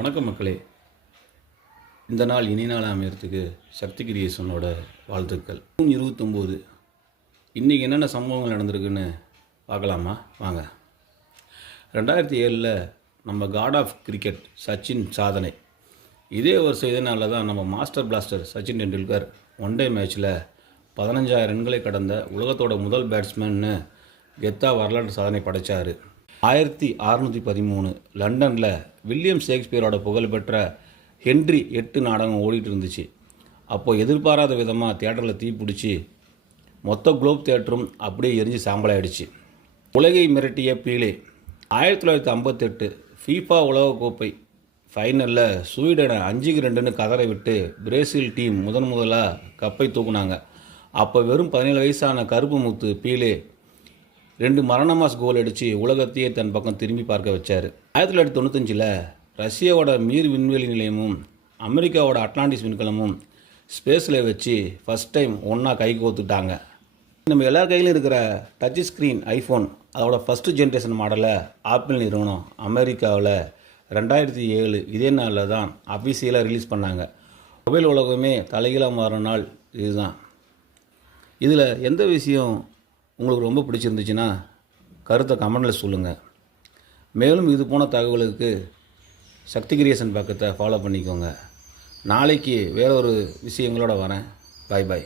வணக்கம் மக்களே. இந்த நாள் இனி நாள் அமையறதுக்கு சக்தி கிரியேஷனோட வாழ்த்துக்கள். ஜூன் 29 இன்றைக்கி என்னென்ன சம்பவங்கள் நடந்திருக்குன்னு பார்க்கலாமா? வாங்க. 2007 நம்ம காட் ஆஃப் கிரிக்கெட் சச்சின் சாதனை. இதே வருஷம் இதே நாளில் தான் நம்ம master plaster Sachin Tendulkar one day மேட்ச்சில் 15,000 ரன்களை கடந்த உலகத்தோட முதல் பேட்ஸ்மேன்னு கெத்தா வரலாற்று சாதனை படைத்தார். 1613 லண்டனில் வில்லியம் ஷேக்ஸ்பியரோட புகழ்பெற்ற ஹென்றி 8 நாடகம் ஓடிட்டு இருந்துச்சு. அப்போது எதிர்பாராத விதமாக தியேட்டரில் தீ பிடிச்சி மொத்த குளோப் தியேட்டரும் அப்படியே எரிஞ்சு சாம்பலாயிடுச்சு. உலகை மிரட்டிய பீலே. 1958 ஃபீஃபா உலகக்கோப்பை ஃபைனலில் ஸ்வீடனை 5-2ன்னு கதற விட்டு பிரேசில் டீம் முதலாக கப்பை தூக்குனாங்க. அப்போ வெறும் 17 வயசான கருப்பு முத்து பீலே 2 மரணமாஸ் கோல் அடித்து உலகத்தையே தன் பக்கம் திரும்பி பார்க்க வச்சார். 1995 ரஷ்யாவோட மீர் விண்வெளி நிலையமும் அமெரிக்காவோட அட்லாண்டிஸ் விண்கலமும் ஸ்பேஸில் வச்சு ஃபஸ்ட் டைம் ஒன்றா கை கோத்துட்டாங்க. நம்ம எல்லார் கையிலும் இருக்கிற டச் ஸ்க்ரீன் ஐஃபோன் அதோட ஃபஸ்ட்டு ஜென்ரேஷன் மாடலை ஆப்பிள் நிறுவனம் அமெரிக்காவில் 2007 இதே நாளில் தான் அஃபிஷியலாக ரிலீஸ் பண்ணாங்க. மொபைல் உலகமே தலைகீழாக மாறின நாள் இதுதான். இதில் எந்த விஷயம் உங்களுக்கு ரொம்ப பிடிச்சிருந்துச்சுன்னா கருத்தை கமெண்டில் சொல்லுங்கள். மேலும் இது போன தகவலுக்கு சக்தி கிரியேஷன் பக்கத்தை ஃபாலோ பண்ணிக்கோங்க. நாளைக்கு வேற ஒரு விஷயங்களோட வரேன். பாய் பாய்.